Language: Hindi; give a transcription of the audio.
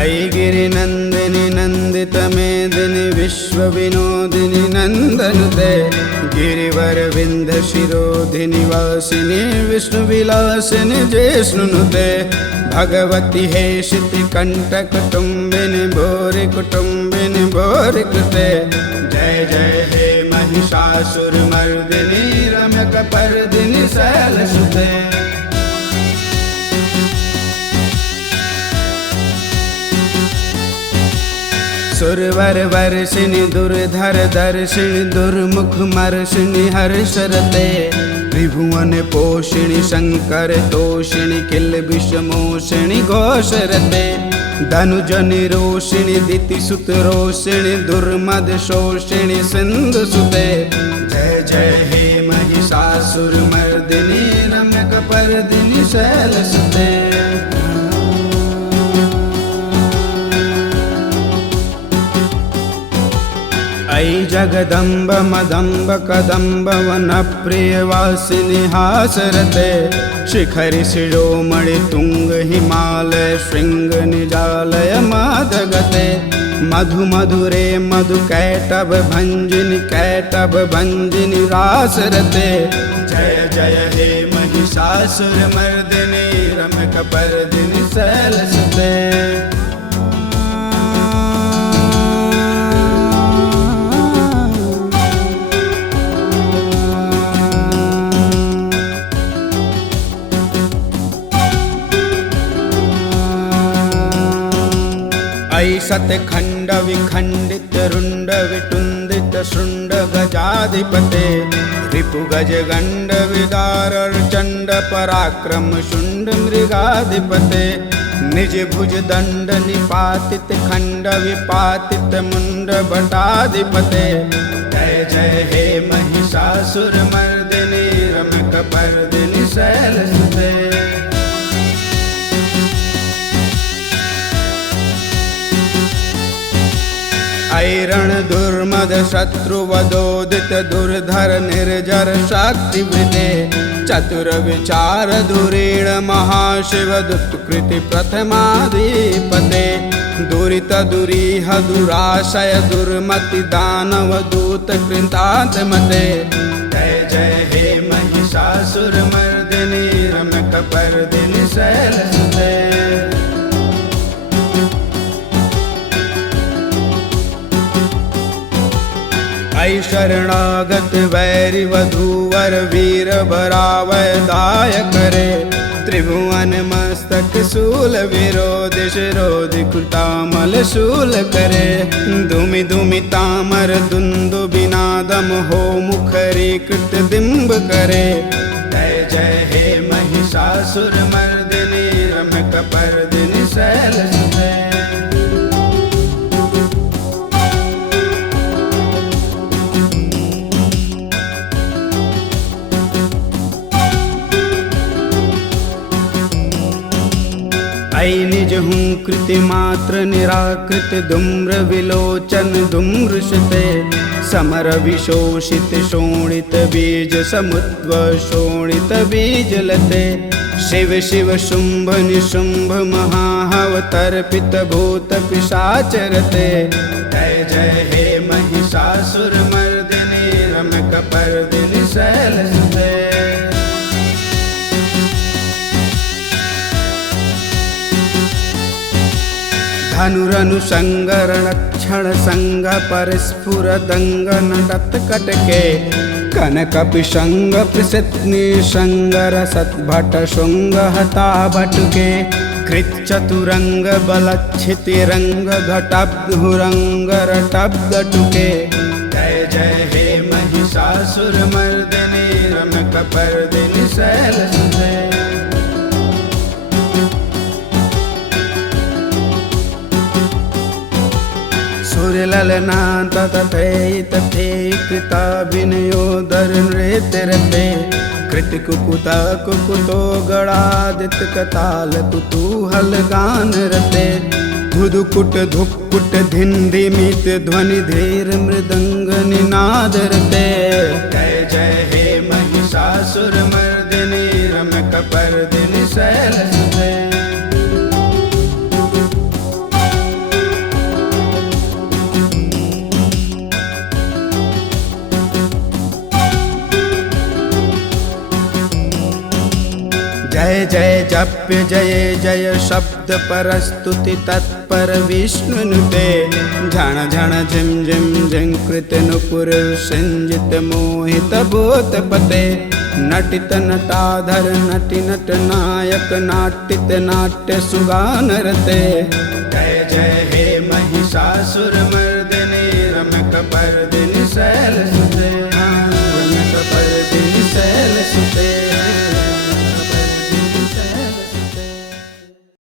ऐ गिरिनन्दिनि नन्दित मेदिनि विश्वविनोदिनि नन्दनुते गिरिवरविन्द शिरोधिनि वासिनि विष्णुविलासिनि जिष्णुनुते भगवति हेशिति कण्ठकुटुम्बिनि भूरि कुटुम्बिनि भूरि कृते जय जय हे महिषासुरमर्दिनि रम्यकपर्दिनि शैलसुते सुरवर वर्षिणि दुर्धर दर्शिणि दुर्मुख मर्षिणि हर्षरते त्रिभुवन पोषिणि शंकर तोषिणि किल्बिषमोषिणि घोषरते धनुजनि रोषिणि दितिसुत रोषिणि दुर्मद शोषिणि सिन्धुसुते जय जय हे महिषासुरमर्दिनि रम्यकपर्दिनि शैलसुते ऐ जगदम्ब मदम्ब कदम्ब वनप्रियवासिनि हासरते शिखरि शिरोमणि तुंग हिमालय शृंग निजालय माधगते मधु मधुरे मधु कैटभ भंजिनि रासरते जय जय हे महिषासुरमर्दिनि रम्यकपर्दिनि शैलसुते ऐ सतखंड विखंडित रुंड विटुंदित शुंड गजाधिपते रिपु गज गंड विदार चंड पराक्रम शुंड मृगाधिपते निज भुज दंड निपातित खंड विपातित मुंड भटाधिपते जय जय हे महिषासुरमर्दिनि रम्यकपर्दिनि शैलसुते ऐरण दुर्मद शत्रुवदोदित दुर्धर निर्जर शक्तिवृते चतुर विचार धुरीण महाशिव दुत्कृति प्रथमाधिपते दुरित दुरीह दुराशय दुर्मति दानव दूत कृतान्तमते जय जय हे महिषासुरमर्दिनि रम्यकपर्दिनि शैलसुते ऐ शरणागत वैरि वधूवर वीर बरावय दाय करे त्रिभुवन मस्तक शूल विरोधि शिरोधि कृतामल शूल करे दुमि दुमि तामर दुंदु बिनादम हो मुखरी कृत दिम्ब करे जय जय हे महिषासुरमर्दिनि रम्यकपर्दिनि शैलसुते ऐ निज हूँ कृति मात्र निराकृत धूम्र विलोचन धूम्रशते समर विशोषित शोणित बीज समुद्व शोणित बीज लते शिव शिव शुंभ निशुंभ महावतर्पित भूत पिशाचरते जय जय हे महिषासुरमर्दिनि रम्यकपर्दिनि शैलसुते धनुरनुसंगरणक्षण संग परस्फुर दंग नटत कटके कनक पिशंग प्रसिद्धि संगर सत्भट शुंग हता भटके कृत चतुरंग बलच्छिति रंग घटब्धुरंग रटब्दटुके जय जय हे महिषासुरमर्दिनि रम्यकपर्दिनि शैलसुते सूर्यललना ततते तथे कृताभिनयोदर नृत्यरते कृतकुकुता कुकुतो गणादित कताल कुतूहल गान रते धुधुकुट धुक्कुट धिन्धिमित ध्वनि धीर मृदंग निनाद रते जय जय हे महिषासुरमर्दिनि रम्यकपर्दिनि शैलसुते जय जप्य जय जय शब्द परस्तुति तत्पर विष्णुनुते झण झण झिम झिम झंकृत नुपुर सिंजित मोहित भूतपते नटित नटाधर नटि नट नायक नाट्यत नाट्य सुगानरते जय जय हे महिषासुर मर्दिनी रमक पर्दिनी